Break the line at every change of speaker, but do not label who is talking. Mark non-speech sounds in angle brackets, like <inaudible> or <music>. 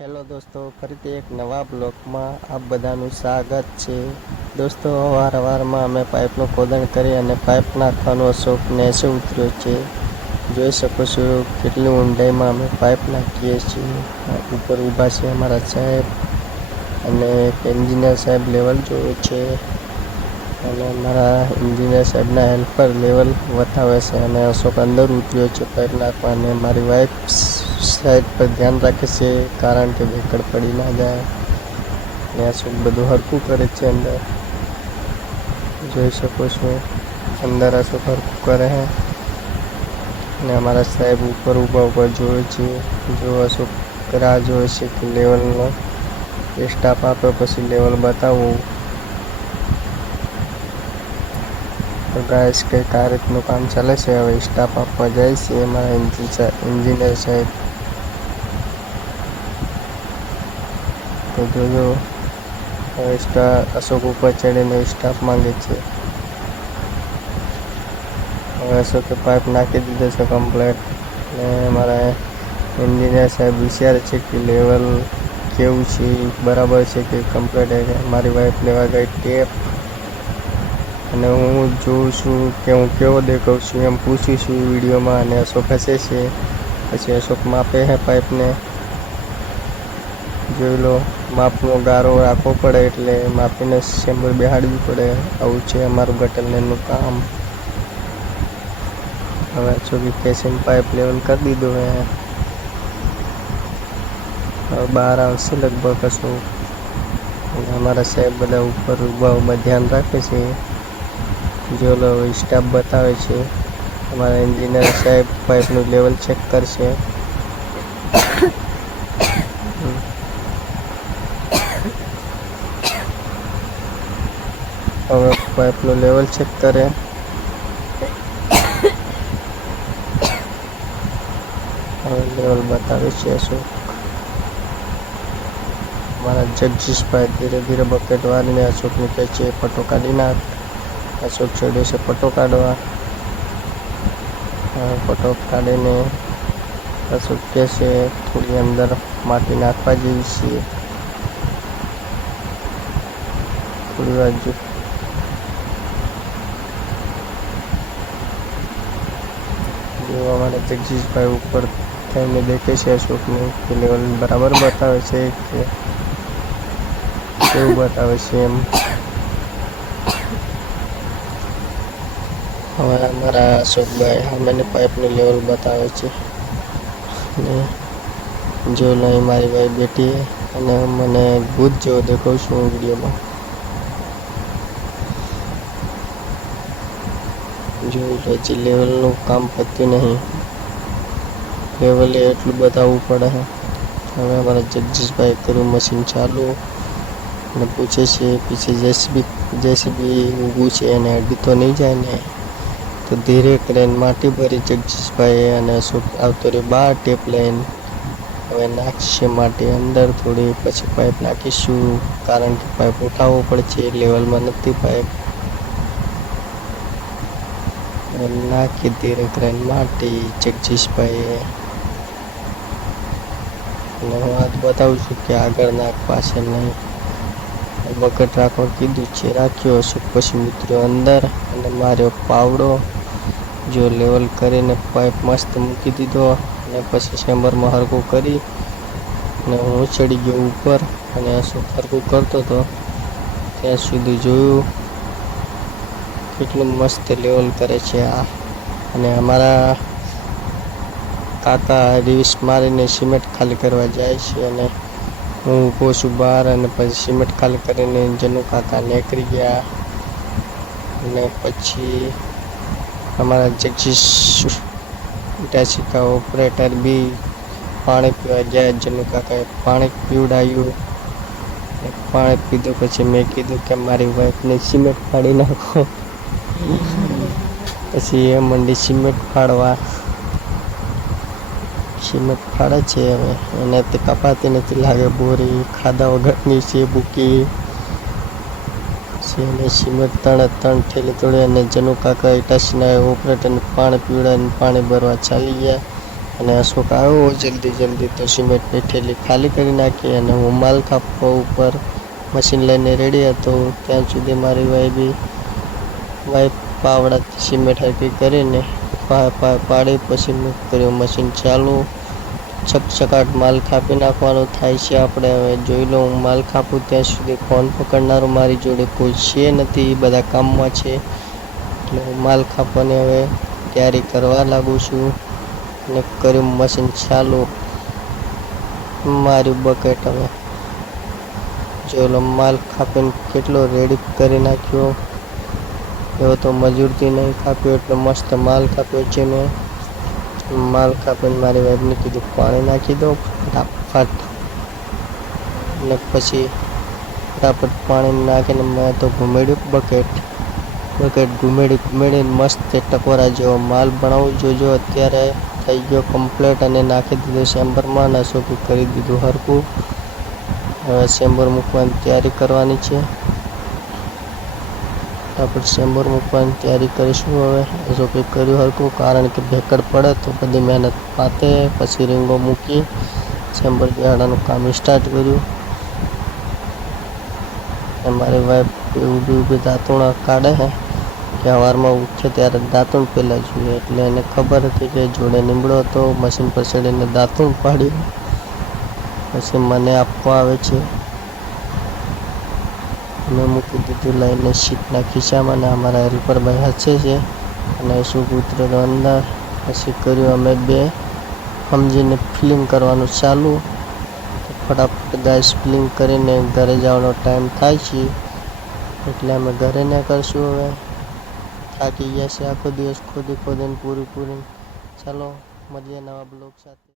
Hello દોસ્તો ફરીથી એક નવા બ્લોકમાં આપ બધાનું સ્વાગત છે. દોસ્તો, અવારવારમાં અમે પાઇપનું ખોદણ કરી અને પાઇપ નાખવાનો શોખ નેસે ઉતર્યો છે. જોઈ શકો છો કેટલી ઊંડાઈમાં અમે પાઇપ નાખીએ છીએ. ઉપર ઊભા છે અમારા સાહેબ અને એક એન્જિનિયર સાહેબ લેવલ જોવે છે અને અમારા એન્જિનિયર સાહેબના હેલ્પર લેવલ વતાવે છે અને અશોક અંદર ઉતર્યો છે પાઇપ નાખવા અને મારી વાઈફ સાઈડ પર ધ્યાન રાખે છે, કારણ કે ભેકડ પડી ના જાય. ને શું બધું હરકું કરે છે અંદર? જોઈ શકો છો, અંદર અશોક હરખું કરે છે અને અમારા સાહેબ ઉપર ઊભા ઊભા જોવે છે, જો શું રાહ જોવે છે કે લેવલનો સ્ટાફ આપે પછી લેવલ બતાવવું તો ગાઈસ, કંઈક આ રીતનું કામ ચાલે છે, હવે સ્ટાફ આપવા જાય છે, અમારા એન્જિન એન્જિનિયર સાહેબ. તો જોજો હવે સ્ટા, અશોક ઉપર ચડીને સ્ટાફ માંગે છે. હવે અશોકે પાઇપ નાખી દીધો છે કમ્પ્લેટ ને મારા એન્જિનિયર સાહેબ વિચારે છે કે લેવલ કેવું છે, બરાબર છે કે કમ્પ્લેટ મારી વાઈફ લેવા ગઈ ટેપ. અને હું જોઉં છું કે હું કેવો દેખાઉં છું એમ પૂછું છું વિડીયોમાં અને અશોક હસે છે. પછી અશોક માપે છે પાઇપને જોઈ લો. માપનો ગારો રાખવો પડે એટલે માપીને ચેમ્બર બેહાડવી પડે. આવું છે અમારું ગટરલેનનું કામ. હવે અશોકે કેસિંગ પાઇપ લેવલ કરી દીધો હે. હવે બહાર આવશે લગભગ કશું. અમારા સાહેબ બધા ઉપર ઊભા ઊભા ધ્યાન રાખે છે. જો લો સ્ટાફ બતાવે છે. અમારા એન્જિનિયર સાહેબ પાઇપનું લેવલ ચેક કરશે. હવે પાઇપનું લેવલ ચેક કરે હવે લેવલ બતાવે છે શું. મારા જગજીશભાઈ ધીરે ધીરે બકેટ વાળીને અશોકને કહે છે ફટો કાઢી નાખ. અશોક ચડ્યો છે, ફટો કાઢવા. ફટો કાઢીને અશોક કહે છે, થોડી અંદર માટી નાખવા જેવી છીએ થોડી વાર જો જો ઉપર થઈને દેખે છે અશોકને કે લેવલ બરાબર બતાવે છે કે કેવું બતાવે છે એમ. હવે અમારા અશોકભાઈ સામેની પાઇપનું લેવલ બતાવે છે. અને જો નહીં મારી ભાઈ બેટી અને મને ભૂત જેવો દેખાવ છું હું વિડીયોમાં. જોઈ લો, હજી લેવલનું કામ પત્યું નહીં. લેવલે એટલું બતાવવું પડે હવે અમારા જગદીશભાઈ કર્યું મશીન ચાલુ અને પૂછે છે, પીછે જેસીબી જેસીબી ઊભું છે એને અડી તો નહીં જાય ને. તો ધીરે કરીને માટી ભરી જગદીશભાઈ અને શું આવતો રહ્યો બાર ટેપ લઈને હવે નાખશે માટી અંદર થોડી, પછી પાઇપ નાખીશું, કારણ કે પાઇપ ઉઠાવવો પડશે લેવલમાં નથી પાઇપ નાખી ધીરે કરીને માટી જગદીશભાઈએ અને હું આજ બતાવું છું કે આગળ નાક પાછળ નહીં. વગર રાખવા કીધું છે, રાખ્યો શું પછી મિત્રો અંદર અને માર્યો પાવડો, જો લેવલ કરીને પાઇપ મસ્ત મૂકી દીધો અને પછી ચેમ્બરમાં હરકું કરી અને હું ચડી ગયો ઉપર અને હરકું કરતો હતો. ત્યાં સુધી જોયું કેટલું મસ્ત લેવલ કરે છે આ. અને અમારા કાકા રિવિસ મારીને સિમેન્ટ ખાલી કરવા જાય છે અને હું ઊભો છું બહાર અને પછી સિમેન્ટ ખાલી કરીને જનુ કાકા નીકળી ગયા. અને પછી અમારા જગજીશ ઇટાચિકા ઓપરેટર બી પાણી પીવા ગયા. જનુ કાકાએ પાણી પીવડાવ્યું. પાણી પીધું પછી મેં કીધું કે મારી વાઈફને સિમેન્ટ ફાડી નાખો. <laughs> પછી એ મંડી સિમેન્ટ ફાડવા સિમેન્ટ ફાડે છે હવે અને તે કપાતી નથી. લાગે બોરી ખાધા વગરની છે બુકી છે અને સિમેન્ટ ત્રણે ત્રણ ઠેલી તોડી અને જનુ કાકા ઇટાસીના ઓપરેટરને પાણી પીવડાવીને પાણી ભરવા ચાલી ગયા અને અશોક આવ્યો જલ્દી જલ્દી તો સિમેન્ટની ઠેલી ખાલી કરી નાખી અને હું માલ કાપવા ઉપર મશીન લઈને રેડી હતો. ત્યાં સુધી મારી વાઈ બી વાઈ પાવડાથી સિમેન્ટ હરકી કરીને પાડી પછી મેં કર્યું મશીન ચાલુ. ચકચકાટ માલ કાપી નાખવાનો થાય છે. આપણે હવે જોઈ લો હું માલ કાપું ત્યાં સુધી ફોન પકડનારો મારી જોડે કોઈ છે નથી, એ બધા કામમાં છે. એટલે હું માલ કાપવાની હવે તૈયારી કરવા લાગુ છું. અને કર્યું મશીન ચાલુ. માર્યું બકેટ હવે. જોઈ લો, માલ કાપીને કેટલો રેડી કરી નાખ્યો. એવો તો મજૂરથી નહીં કાપ્યો, એટલો મસ્ત માલ કાપ્યો છે મેં. માલ કાપીને મારી વાઈફને કીધું, પાણી નાખી દો, ફટાફટ. ને પછી ફટાફટ પાણી નાખીને મેં તો ઘૂમેડ્યું બકેટ બકેટ ઘૂમેડી ઘૂમેડીને મસ્ત ટકોરા જેવો માલ બનાવું. જોજો અત્યારે થઈ ગયો કમ્પ્લેટ અને નાખી દીધું ચેમ્બરમાં અશોકે કરી દીધું હરકું હવે ચેમ્બર મૂકવાની તૈયારી કરવાની છે. ફટાફટ ચેમ્બર મૂકવાની તૈયારી કરીશું હવે. જો કે કર્યું હરખું કારણ કે ભેકડ પડે તો બધી મહેનત પાતે, પછી રીંગો મૂકી ચેમ્બર બેહાડવાનું કામ સ્ટાર્ટ કર્યું. મારી વાઈફ ઊભી ઊભી દાંતણા કાઢે છે કે સવારમાં ઉઠે ત્યારે દાંતણ પહેલાં જોઈએ. એટલે એને ખબર હતી કે જોડે નીમડો હતો મશીન પર ચડીને દાંતણ પાડ્યું. પછી મને આપવા આવે છે. મેં મૂકી દીધું લઈને સીટના ખિસ્સામાં ને અમારા હેલ્પરભાઈ હસે છે. અને શું ઉતરેલો અંદર પછી કર્યું અમે બે. સમજીને ફિલિંગ કરવાનું ચાલુ. ફટાફટ ગાઈસ ફિલિંગ કરીને ઘરે જવાનો ટાઈમ થાય છે. એટલે અમે ઘરે ને કરશું હવે. થાકી ગયા છે આખો દિવસ ખોદી ખોદીને પૂરી પૂરી ચાલો, મળીએ નવા બ્લોગ સાથે.